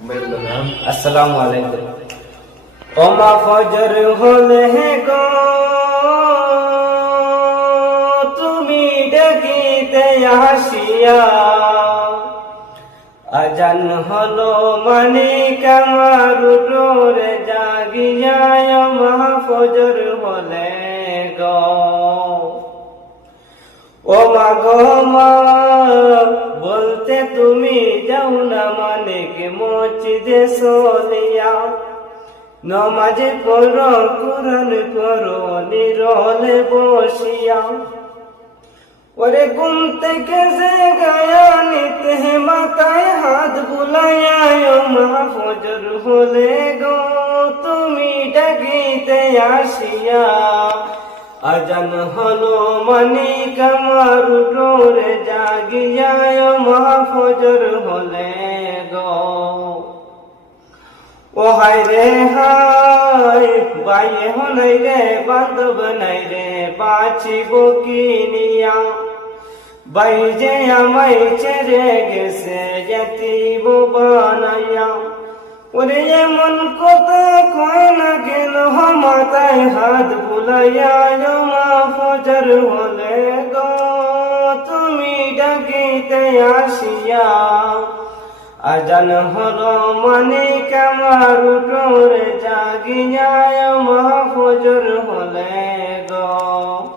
আসসালামু আলাইকুম। ওমা ফজর হলে গো তুমি ডাকিতে আসিয়া, আজান হলো মানিক আমার উঠোরে জাগিয়া, ওমা ফজর হলে গো। ও মা গো মা বলতে তুমি যাও না মানিক মসজিদে চলিয়া, নমাজে পড়ো কুরআন পড়ো নিরলে বসিয়া। ওরে ঘুম থেকে জেগায়া নিতে মাথায় হাত বুলাইয়া, ও মা ফজর হলে গো তুমি ডাকিতে আসিয়া, আজান হলো মানিক আমার উঠোরে জাগিয়া, ও মা ফজর হলে গো। ও হায় রে হায় বাইয়ে হলাই রে বান্ধব নাই রে বাঁচিব কি নিয়া, বাই যে আমায় ছেড়ে গেছে যেতিব বানাইয়া। ওরে এমন কথা কয় না গেল মাথায় হাত বুলাইয়া, ও মা ফজর হলে গো তুমি ডাকিতে আসিয়া, আজান হলো মানিক আমার উঠোরে জাগিয়া, ও মা ফজর হলে গো।